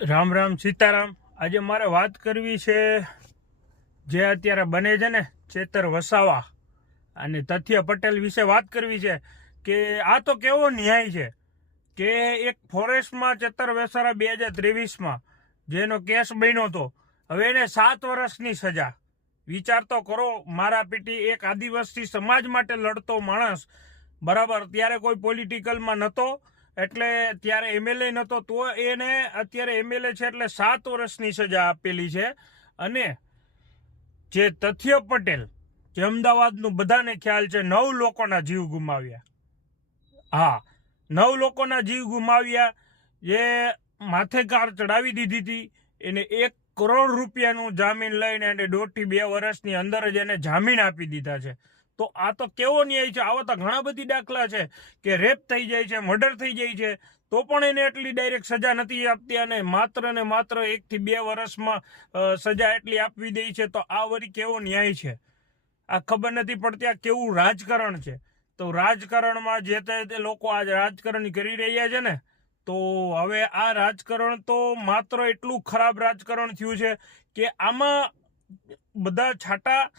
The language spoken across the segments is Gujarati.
રામ રામ સીતારામ। આજે મારે વાત કરવી છે જે અત્યારે બને છે ને ચેતર વસાવા અને તથ્ય પટેલ વિશે વાત કરવી છે કે આ તો કેવો ન્યાય છે કે એક ફોરેસ્ટમાં ચેતર વસાવા 2023માં જેનો કેસ બન્યો હતો, હવે એને 7 વર્ષની સજા। વિચાર તો કરો, મારા પીટી એક આદિવાસી સમાજ માટે લડતો માણસ, બરાબર, ત્યારે કોઈ પોલિટિકલમાં નહોતો, એટલે ત્યારે એમએલએ નહોતો, તો એને અત્યારે એમએલએ છે એટલે 7 વર્ષની સજા આપેલી છે। અને જે તથ્ય પટેલ, જે અમદાવાદનું બધાને ખ્યાલ છે, 9 લોકોના જીવ ગુમાવ્યા। હા, 9 લોકોના જીવ ગુમાવ્યા, જે માથે કાર ચડાવી દીધી હતી, એને 1 કરોડ રૂપિયાનું જામીન લઈને એને 1.5 થી 2 વર્ષની અંદર જ એને જામીન આપી દીધા છે। તો આ તો કેવો ન્યાય છે? આવા તો ઘણા બધી દાખલા છે કે રેપ થઈ જાય છે, મર્ડર થઈ જાય છે, તો પણ એને એટલી ડાયરેક્ટ સજા નથી આપતી અને માત્ર ને માત્ર 1 થી 2 વર્ષમાં સજા એટલી આપવી દે છે। તો આ વળી કેવો ન્યાય છે? આ ખબર નથી પડતી આ કેવું રાજકારણ છે। તો રાજકારણમાં જે તે લોકો આજ રાજકારણ કરી રહ્યા છે ને, તો હવે આ રાજકારણ તો માત્ર એટલું ખરાબ રાજકારણ થયું છે કે આમાં બધા છાંટા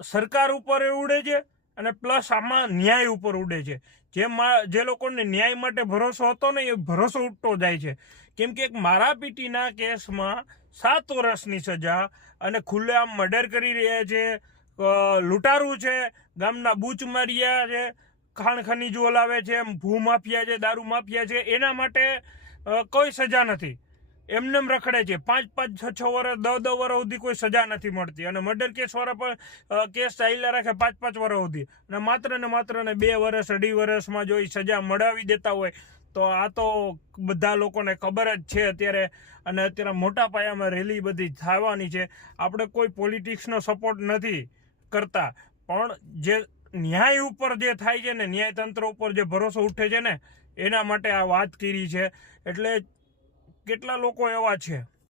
સરકાર ઉપર ઉડે છે અને પ્લસ આમાં ન્યાય ઉપર ઉડે છે। જે લોકોને ન્યાય માટે ભરોસો હતો ને, એ ભરોસો ઉઠતો જાય છે। કેમ કે એક મારા પીટીના કેસમાં 7 વર્ષની સજા અને ખુલ્લેઆમ મર્ડર કરી રહ્યા છે, લૂંટારું છે, ગામના બૂચ માર્યા છે, ખાણ ખનીજ ઓલાવે છે, ભૂમાફિયા છે, દારૂ માફિયા છે, એના માટે કોઈ સજા નથી, એમને રખડે છે। 5-5, 6-6 વર્ષ, 10-10 વર્ષ સુધી કોઈ સજા નથી મળતી અને મર્ડર કેસવાળા પણ કેસ ચાલ્યા રાખે 5-5 વર્ષ સુધી અને માત્ર ને 2 વર્ષ 2.5 વર્ષમાં જો એ સજા મળાવી દેતા હોય તો આ તો બધા લોકોને ખબર જ છે અત્યારે। અને અત્યારે મોટા પાયામાં રેલી બધી થવાની છે। આપણે કોઈ પોલિટિક્સનો સપોર્ટ નથી કરતા, પણ જે ન્યાય ઉપર જે થાય છે ને, ન્યાયતંત્ર ઉપર જે ભરોસો ઉઠે છે ને, એના માટે આ વાત કરી છે। એટલે કેટલા લોકો એવા છે